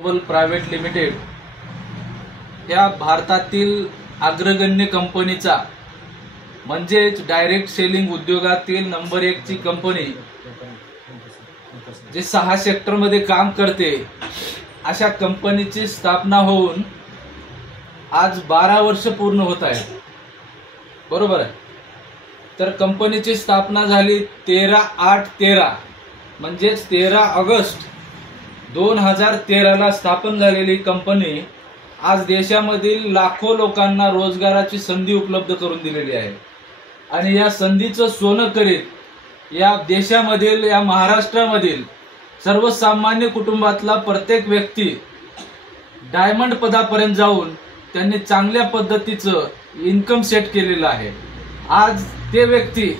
Global private limited या भारतातील अग्रगण्य कंपनीचा म्हणजेच डायरेक्ट सेलिंग उद्योगातील नंबर 1 ची कंपनी जे 6 सेक्टरमध्ये काम करते अशा कंपनीची स्थापना होऊन आज 12 वर्ष पूर्ण होत आहे। बरोबर आहे। तर कंपनीची स्थापना झाली 13/8/13 म्हणजेच 13 ऑगस्ट 2013 ला स्थापन झालेली कंपनी आज देशामधील लाखो लोकांना रोजगाराची संधी उपलब्ध करून दिलेली आहे आणि या संधीचं सोनं करीत या देशामधील या महाराष्ट्रामधील सर्वसामान्य कुटुंबातला प्रत्येक व्यक्ती डायमंड पदापर्यंत जाऊन त्यांनी चांगल्या पद्धतीचं इन्कम सेट केलेलं आहे। आज ते व्यक्ती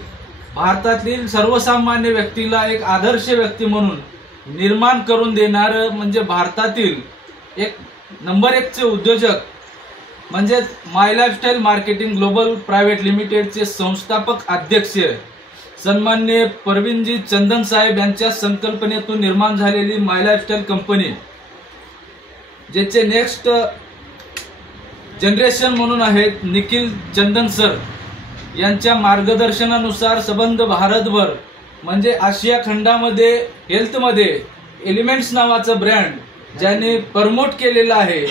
भारतातील सर्वसामान्य व्यक्तीला एक आदर्श व्यक्ती म्हणून निर्माण करून देणार म्हणजे भारतातील एक नंबर 1 चे उद्योजक म्हणजे माय लाईफस्टाईल मार्केटिंग ग्लोबल प्रायव्हेट लिमिटेडचे संस्थापक अध्यक्ष सन्माननीय परवीनजी चंदन साहेब यांच्या संकल्पनेतून निर्माण झालेली माय लाईफस्टाईल कंपनी ज्याचे नेक्स्ट जनरेशन म्हणून आहेत निखिल चंदन सर यांच्या मार्गदर्शनानुसार संबंध भारतभर म्हणजे आशिया खंडामध्ये हेल्थमध्ये एलिमेंट्स नावाचा ब्रँड ज्यांनी प्रमोट केलेला आहे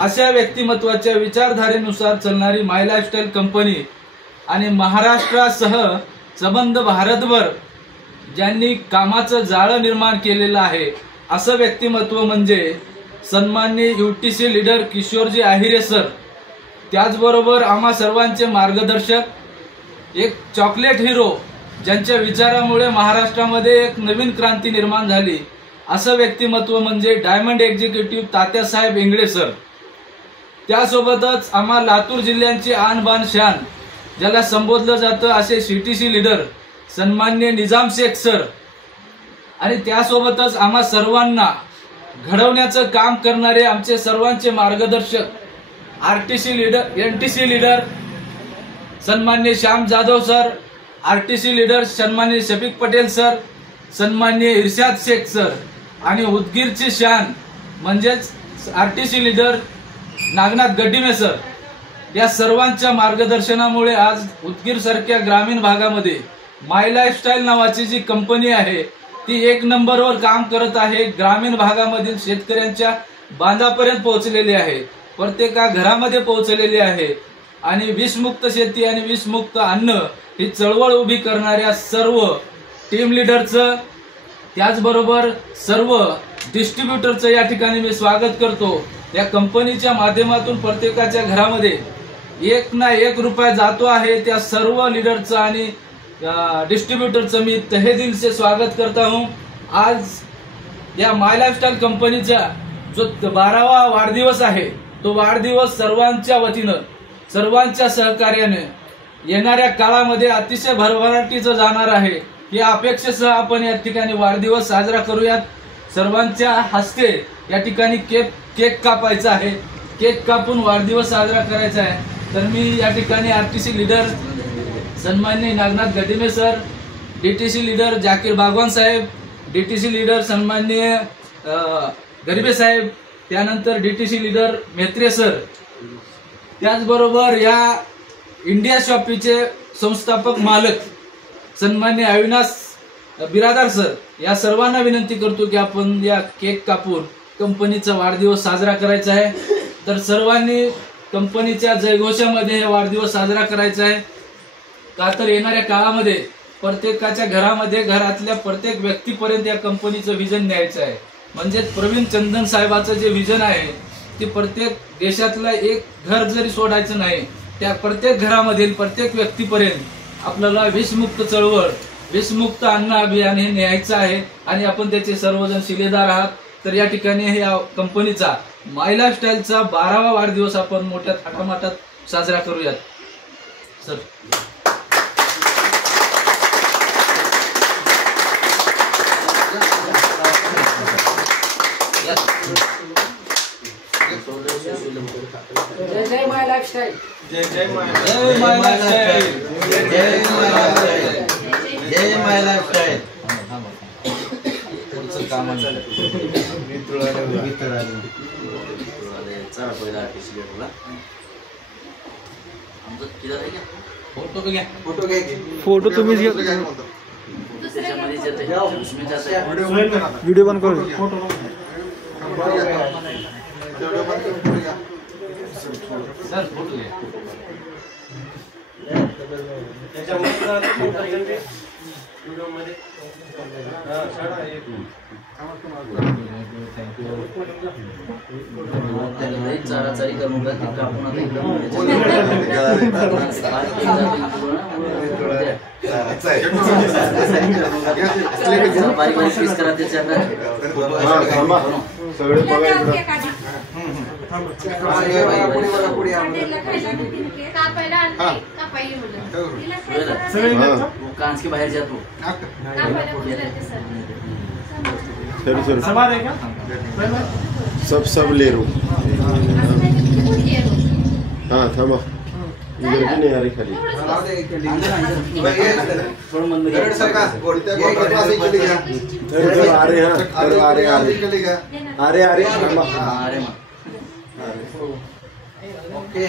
अशा व्यक्तिमत्वाच्या विचारधारेनुसार चालणारी माय लाईफस्टाईल कंपनी आणि महाराष्ट्रासह संबंध भारतभर ज्यांनी कामाचं जाळं निर्माण केलेलं आहे असं व्यक्तिमत्व म्हणजे सन्माननीय यूटीसी लीडर किशोरजी आहिरे सर। त्याचबरोबर आम्हा सर्वांचे मार्गदर्शक एक चॉकलेट हिरो ज्यांच्या विचारामुळे महाराष्ट्रामध्ये एक नवीन क्रांती निर्माण झाली असं व्यक्तिमत्व म्हणजे diamond executive Tatyasaheb Ingle sir. त्यासोबतच आम्हा लातूर जिल्ह्याची आणबाण शान ज्याला संबोधलं जातं असे सीटीसी लीडर सन्माननीय निजाम शेख सर आणि त्यासोबतच आम्हा सर्वांना घडवण्याचं काम करणारे आमचे सर्वांचे मार्गदर्शक आरटीसी लीडर एनटीसी लीडर सन्माननीय Shyam Jadhav sir, RTC leader सन्माननीय शफीक पटेल सर, सन्माननीय इर्शाद शेख सर आणि उदगीरची शान म्हणजेच RTC leader Nagnath Gaddime sir या सर्वांच्या मार्गदर्शनामुळे आज उदगीर सारख्या ग्रामीण भागामध्ये माय लाईफस्टाईल नावाची जी कंपनी आहे ती 1 नंबरवर काम करत आहे। ग्रामीण भागामधील शेतकऱ्यांच्या बांधापर्यंत पोहोचलेली आहे, प्रत्येका घरामध्ये पोहोचलेली आहे आणि विषमुक्त शेती आणि विषमुक्त अन्न ही चळवळ उभी करणाऱ्या सर्व टीम लीडरचं त्याचबरोबर सर्व डिस्ट्रीब्युटरचं या ठिकाणी मी स्वागत करतो। या कंपनीच्या माध्यमातून प्रत्येकाच्या घरामध्ये 1 ना 1 रुपया जातो आहे। त्या सर्व लीडरचं आणि डिस्ट्रीब्युटरचं मी तहेदिल से स्वागत करता हूं। आज या माय लाईफस्टाईल कंपनीचा जो 12वा वाढदिवस आहे तो वाढदिवस सर्वांच्या वतीनं सर्वांच्या सहकार्याने येणाऱ्या काळामध्ये अतिशय भरभराटीचं जाणार आहे या अपेक्षेसह आपण या ठिकाणी वाढदिवस साजरा करूयात। सर्वांच्या हस्ते या ठिकाणी केक कापायचा आहे, केक कापून वाढदिवस साजरा करायचा आहे। तर मी या ठिकाणी आरटीसी लीडर सन्माननीय Nagnath Gaddime sir, DTC leader Zakir Bagwan saheb, DTC leader सन्माननीय गरिबे साहेब, त्यानंतर डीटीसी लीडर मेत्रे सर, त्याचबरोबर या इंडिया शॉपीचे संस्थापक मालक सन्माननीय अविनाश बिरादार सर या सर्वांना विनंती करतो की आपण या केक कापून कंपनीचा वाढदिवस साजरा करायचा आहे। तर सर्वांनी कंपनीच्या जयघोषामध्ये हे वाढदिवस साजरा करायचा आहे का तर येणाऱ्या काळामध्ये प्रत्येकाच्या घरामध्ये घरातल्या प्रत्येक व्यक्तीपर्यंत या कंपनीचं विजन न्यायचं आहे। म्हणजे प्रवीण चंदन साहेबाचं जे विजन आहे ते प्रत्येक देशातला एक घर जरी सोडायचं नाही त्या प्रत्येक घरामधील प्रत्येक व्यक्तीपर्यंत आपल्याला विषमुक्त चळवळ विषमुक्त अन्न अभियान हे न्यायचं आहे आणि आपण त्याचे सर्वजण शिलेदार आहात। तर या ठिकाणी या कंपनीचा माय लाईफस्टाईलचा 12वा वाढदिवस आपण मोठ्या थाटामाटात साजरा करूयात सर। जय जय माय लाईफस्टाईल, जय जय माय लाईफस्टाईल, जय माय लाईफस्टाईल, जय माय लाईफस्टाईल। पुढचं काम चला पहिला आर्टिस्ट तुला आमचं किती आहे का फोटो घ्या. फोटो तुम्हीच घ्या. त्याच्यामध्ये जाते उसमें जाते व्हिडिओ बंद करू. सर फोटो घ्या. चाराचारी करून कापून आता एकदम बारीक बारीक पीस करा त्याच्यात सगळे बघायचं. कांच के बाहेर जातो सर सब ले रो. हाँ थांबा. इधर भी नहीं आ रही खाली. थोडं मन मध्ये आ रहे थांबा. अरे मग ओके.